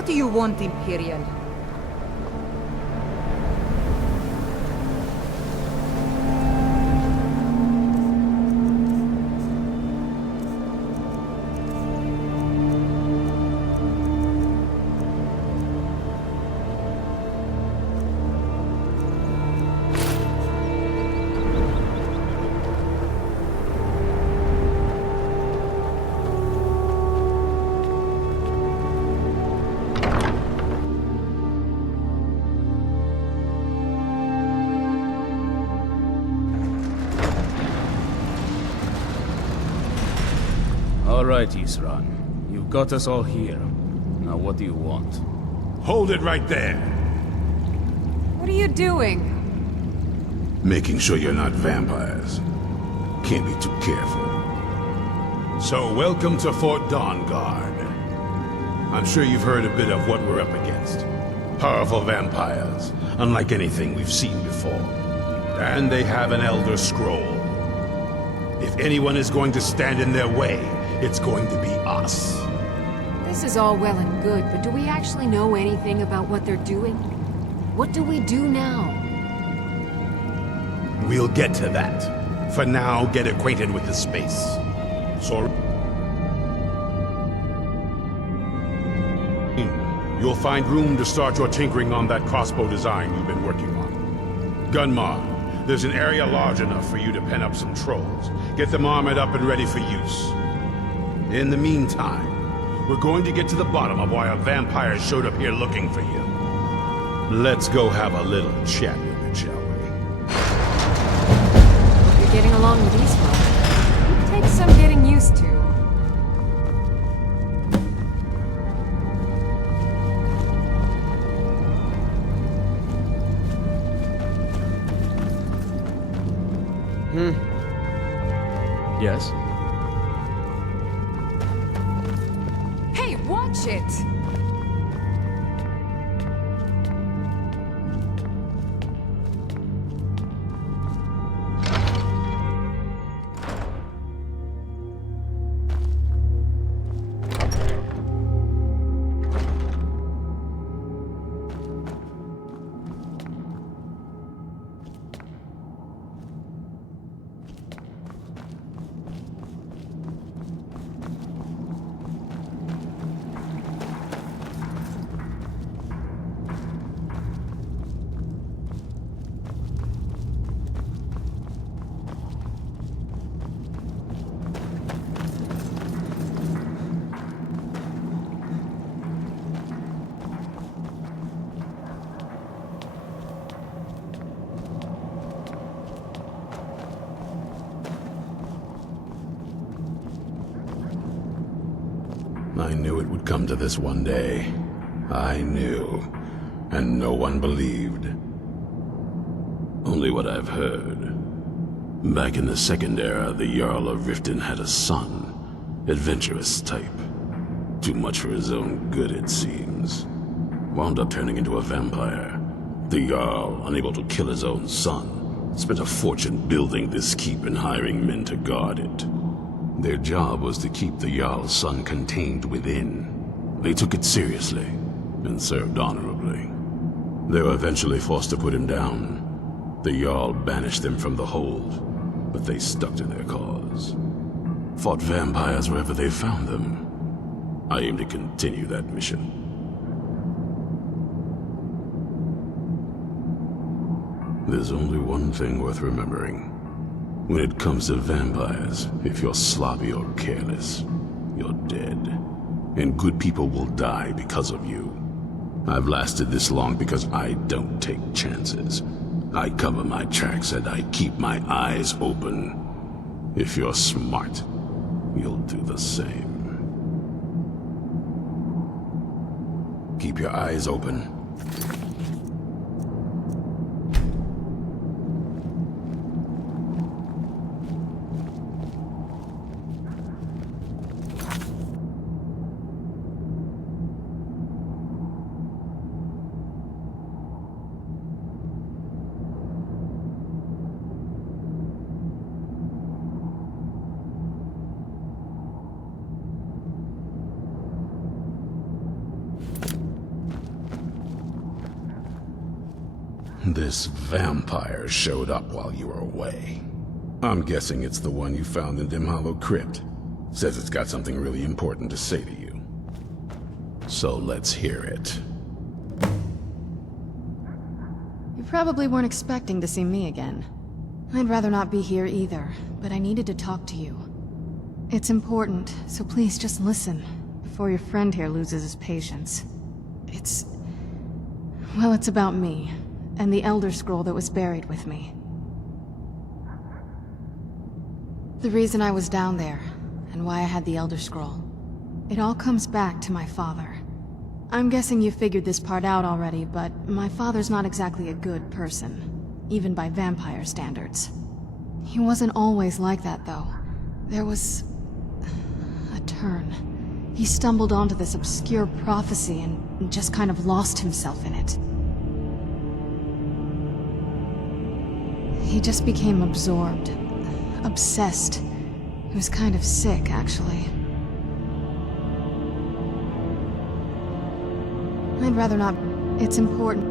What do you want, Imperial? All right, Isran. You've got us all here. Now what do you want? Hold it right there. What are you doing? Making sure you're not vampires. Can't be too careful. So, welcome to Fort Dawnguard. I'm sure you've heard a bit of what we're up against. Powerful vampires, unlike anything we've seen before. And they have an Elder Scroll. If anyone is going to stand in their way, it's going to be us. This is all well and good, but do we actually know anything about what they're doing? What do we do now? We'll get to that. For now, get acquainted with the space. So... You'll find room to start your tinkering on that crossbow design you've been working on. Gunmar, there's an area large enough for you to pen up some trolls. Get them armored up and ready for use. In the meantime, we're going to get to the bottom of why a vampire showed up here looking for you. Let's go have a little chat with it, shall we? Hope you're getting along with these folk. It takes some getting used to. Yes? Hey, watch it! I knew it would come to this one day. I knew. And no one believed. Only what I've heard. Back in the Second Era, the Jarl of Riften had a son. Adventurous type. Too much for his own good, it seems. Wound up turning into a vampire. The Jarl, unable to kill his own son, spent a fortune building this keep and hiring men to guard it. Their job was to keep the Jarl's son contained within. They took it seriously, and served honorably. They were eventually forced to put him down. The Jarl banished them from the hold, but they stuck to their cause. Fought vampires wherever they found them. I aim to continue that mission. There's only one thing worth remembering. When it comes to vampires, if you're sloppy or careless, you're dead. And good people will die because of you. I've lasted this long because I don't take chances. I cover my tracks and I keep my eyes open. If you're smart, you'll do the same. Keep your eyes open. This vampire showed up while you were away. I'm guessing it's the one you found in Dim Hollow Crypt. Says it's got something really important to say to you. So let's hear it. You probably weren't expecting to see me again. I'd rather not be here either, but I needed to talk to you. It's important, so please just listen, before your friend here loses his patience. Well, it's about me, and the Elder Scroll that was buried with me. The reason I was down there, and why I had the Elder Scroll. It all comes back to my father. I'm guessing you figured this part out already, but my father's not exactly a good person, even by vampire standards. He wasn't always like that, though. There was a turn. He stumbled onto this obscure prophecy and just kind of lost himself in it. He just became absorbed, obsessed. He was kind of sick, actually. I'd rather not. It's important.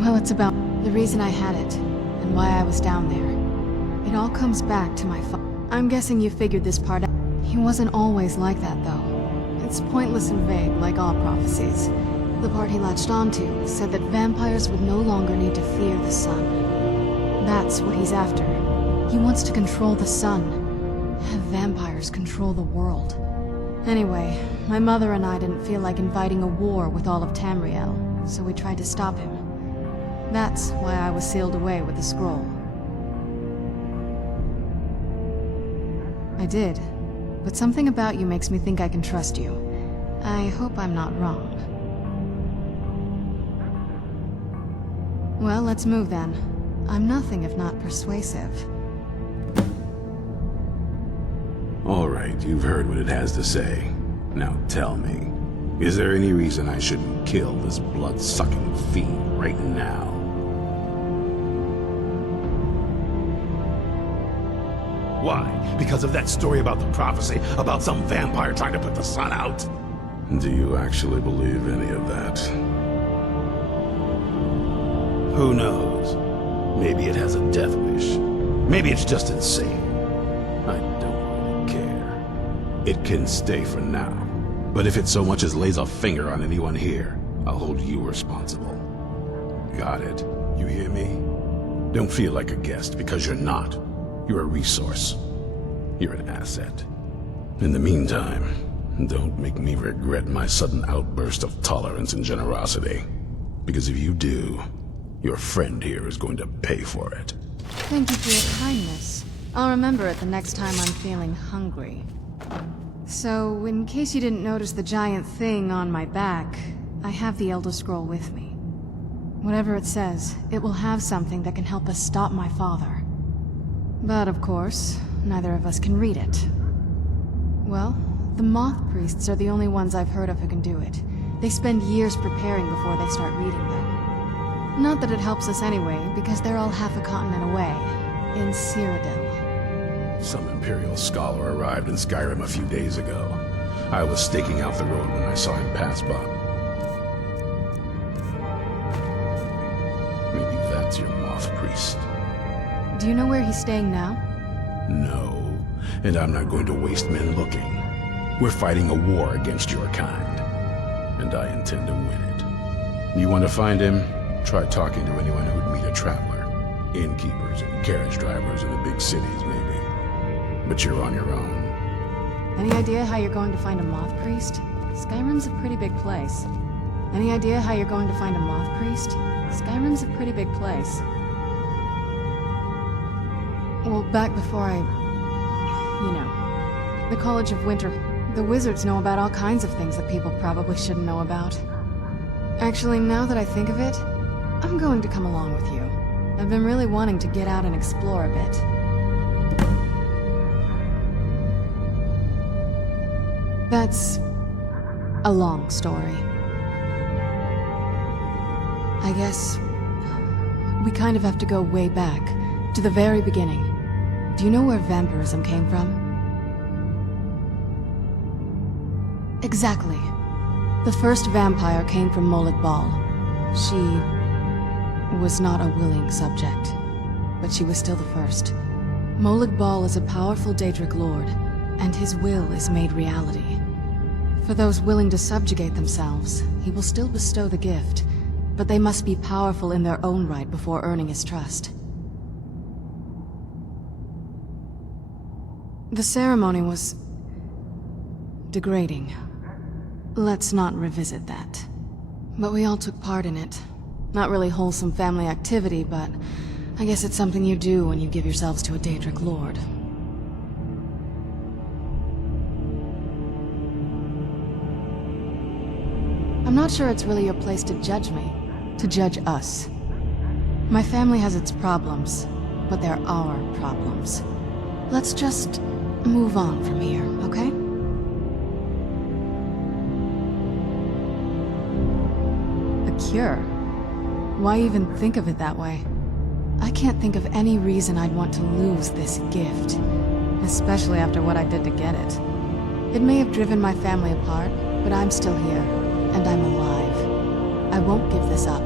Well, it's about the reason I had it, and why I was down there. It all comes back to my father. I'm guessing you figured this part out. He wasn't always like that, though. It's pointless and vague, like all prophecies. The part he latched onto said that vampires would no longer need to fear the sun. That's what he's after. He wants to control the sun. Have vampires control the world. Anyway, my mother and I didn't feel like inviting a war with all of Tamriel, so we tried to stop him. That's why I was sealed away with the scroll. I did, but something about you makes me think I can trust you. I hope I'm not wrong. Well, let's move then. I'm nothing if not persuasive. All right, you've heard what it has to say. Now tell me, is there any reason I shouldn't kill this blood-sucking fiend right now? Why? Because of that story about the prophecy, about some vampire trying to put the sun out? Do you actually believe any of that? Who knows? Maybe it has a death wish. Maybe it's just insane. I don't really care. It can stay for now. But if it so much as lays a finger on anyone here, I'll hold you responsible. Got it? You hear me? Don't feel like a guest, because you're not. You're a resource. You're an asset. In the meantime, don't make me regret my sudden outburst of tolerance and generosity. Because if you do, your friend here is going to pay for it. Thank you for your kindness. I'll remember it the next time I'm feeling hungry. So, in case you didn't notice the giant thing on my back, I have the Elder Scroll with me. Whatever it says, it will have something that can help us stop my father. But of course, neither of us can read it. Well, the Moth Priests are the only ones I've heard of who can do it. They spend years preparing before they start reading them. Not that it helps us anyway, because they're all half a continent away, in Cyrodiil. Some Imperial scholar arrived in Skyrim a few days ago. I was staking out the road when I saw him pass by. Maybe that's your Moth Priest. Do you know where he's staying now? No, and I'm not going to waste men looking. We're fighting a war against your kind, and I intend to win it. You want to find him? Try talking to anyone who'd meet a traveler. Innkeepers and carriage drivers in the big cities, maybe. But you're on your own. Any idea how you're going to find a Moth Priest? Skyrim's a pretty big place. Any idea how you're going to find a Moth Priest? Skyrim's a pretty big place. Well, back before the College of Winter, the wizards know about all kinds of things that people probably shouldn't know about. Actually, now that I think of it, I'm going to come along with you. I've been really wanting to get out and explore a bit. That's a long story. I guess we kind of have to go way back, to the very beginning. Do you know where vampirism came from? Exactly. The first vampire came from Molag Bal. She was not a willing subject, but she was still the first. Molag Bal is a powerful Daedric lord, and his will is made reality. For those willing to subjugate themselves, he will still bestow the gift, but they must be powerful in their own right before earning his trust. The ceremony was degrading. Let's not revisit that. But we all took part in it. Not really wholesome family activity, but I guess it's something you do when you give yourselves to a Daedric lord. I'm not sure it's really your place to judge me, to judge us. My family has its problems, but they're our problems. Let's just move on from here, okay? A cure? Why even think of it that way? I can't think of any reason I'd want to lose this gift, especially after what I did to get it. It may have driven my family apart, but I'm still here, and I'm alive. I won't give this up.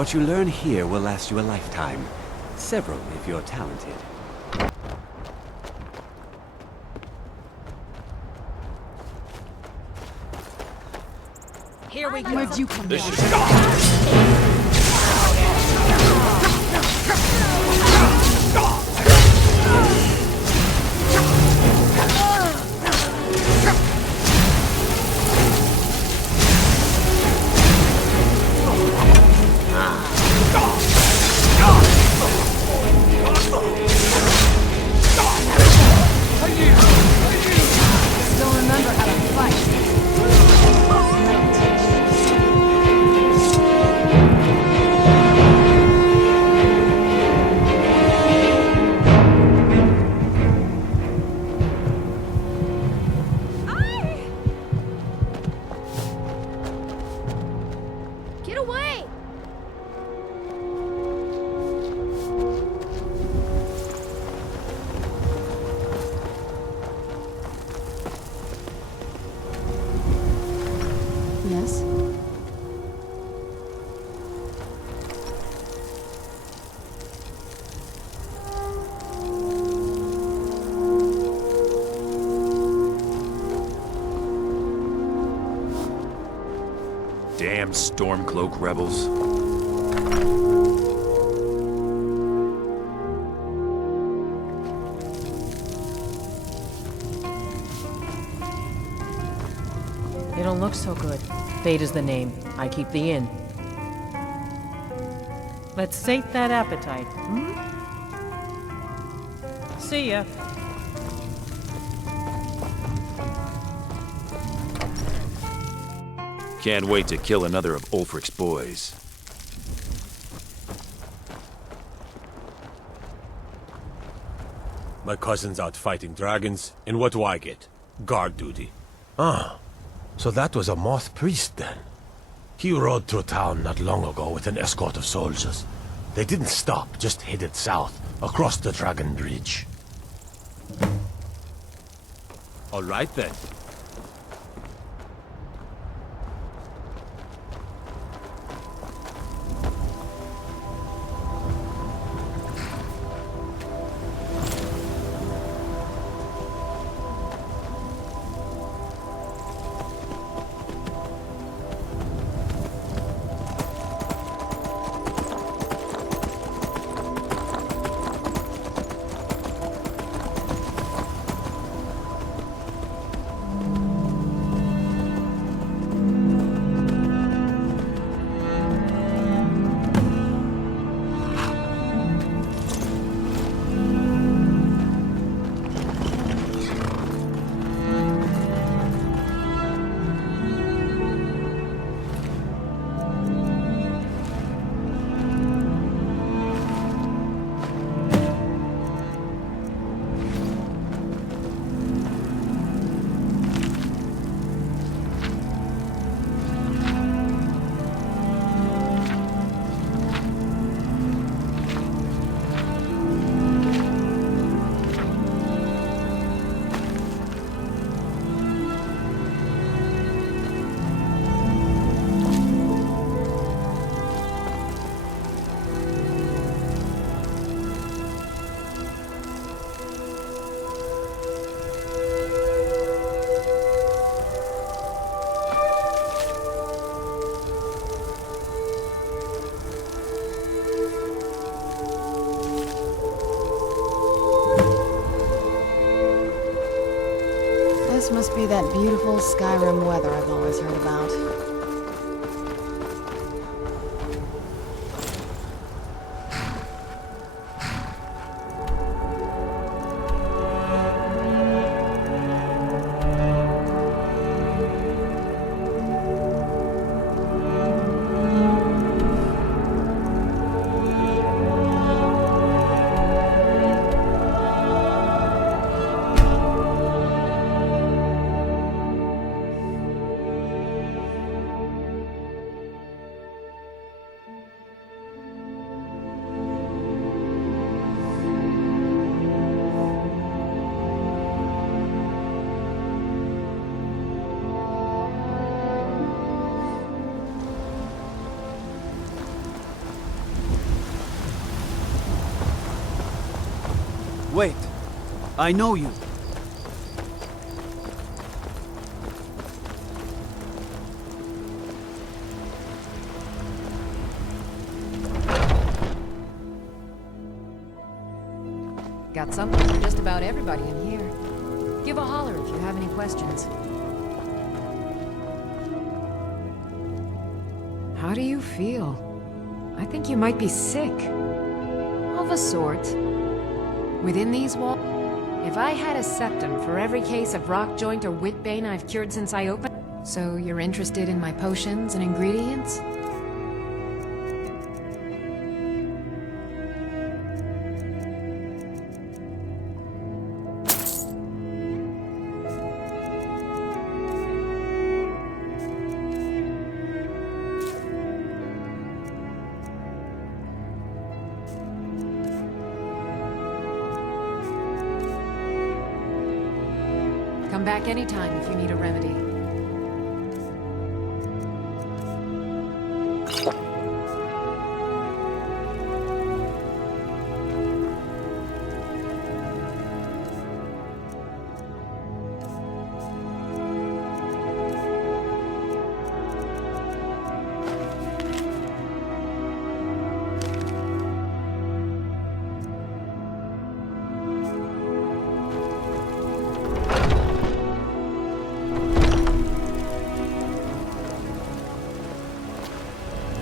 What you learn here will last you a lifetime. Several if you're talented. Here we go. Where'd you come from? Still remember how to fight. Get away! Yes? Damn Stormcloak rebels. You don't look so good. Fate is the name. I keep the inn. Let's sate that appetite, hmm? See ya. Can't wait to kill another of Ulfric's boys. My cousin's out fighting dragons, and what do I get? Guard duty. Ah, so that was a moth priest then. He rode through town not long ago with an escort of soldiers. They didn't stop, just headed south, across the Dragon Bridge. All right then. be that beautiful Skyrim weather I've always heard about. Wait. I know you. Got something for just about everybody in here. Give a holler if you have any questions. How do you feel? I think you might be sick. Of a sort. Within these walls, if I had a septum for every case of rock joint or whitbane I've cured since I opened... So you're interested in my potions and ingredients? Come back anytime if you need a remedy.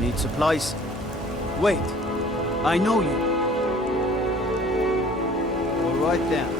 Need supplies? Wait. I know you. All right then.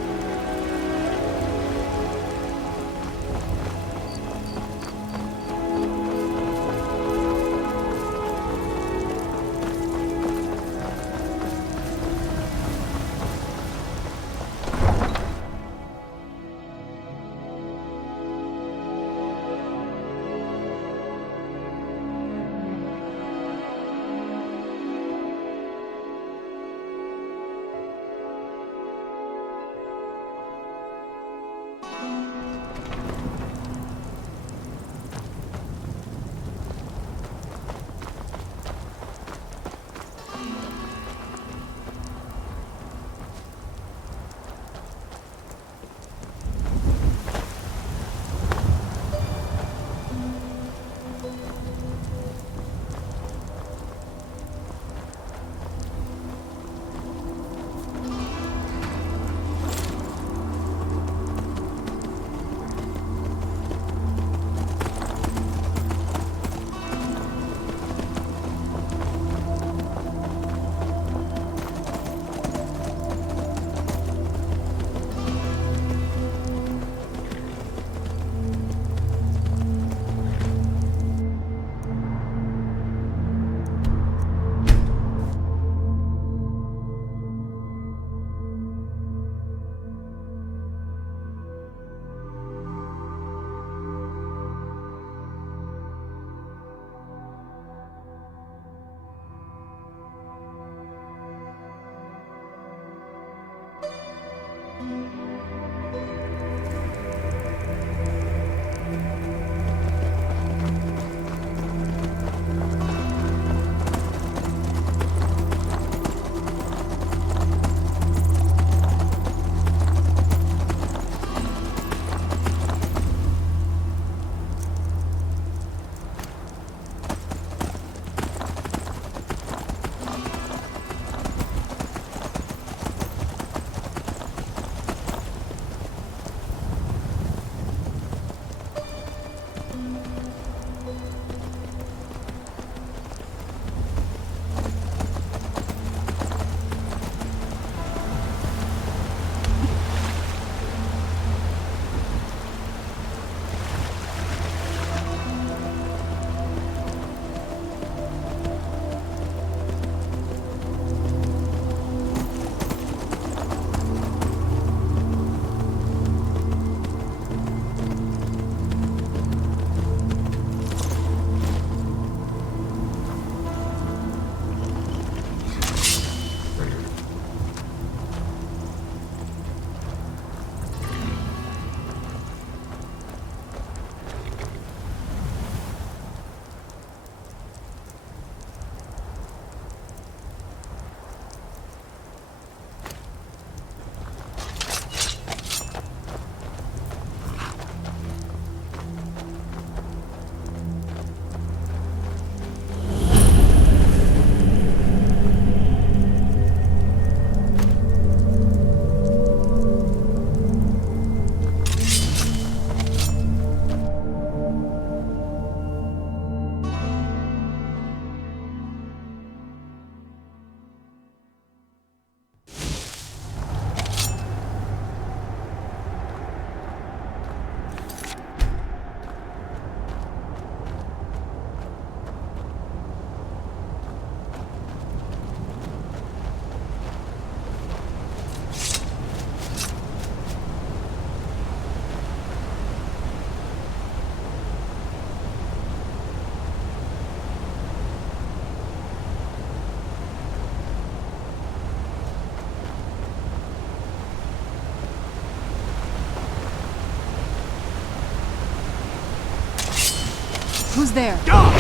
Who's there? Ah!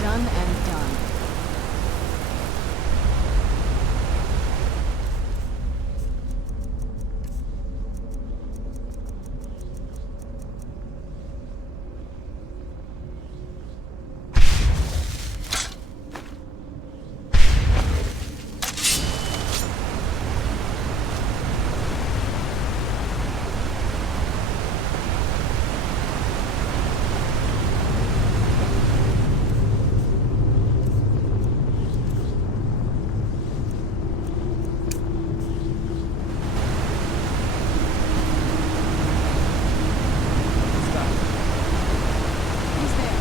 Done and done. Who's there?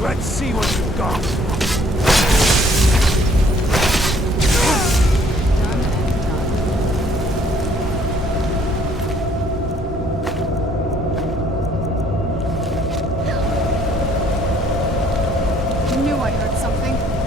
Let's see what you've got. Done and done. I knew I heard something.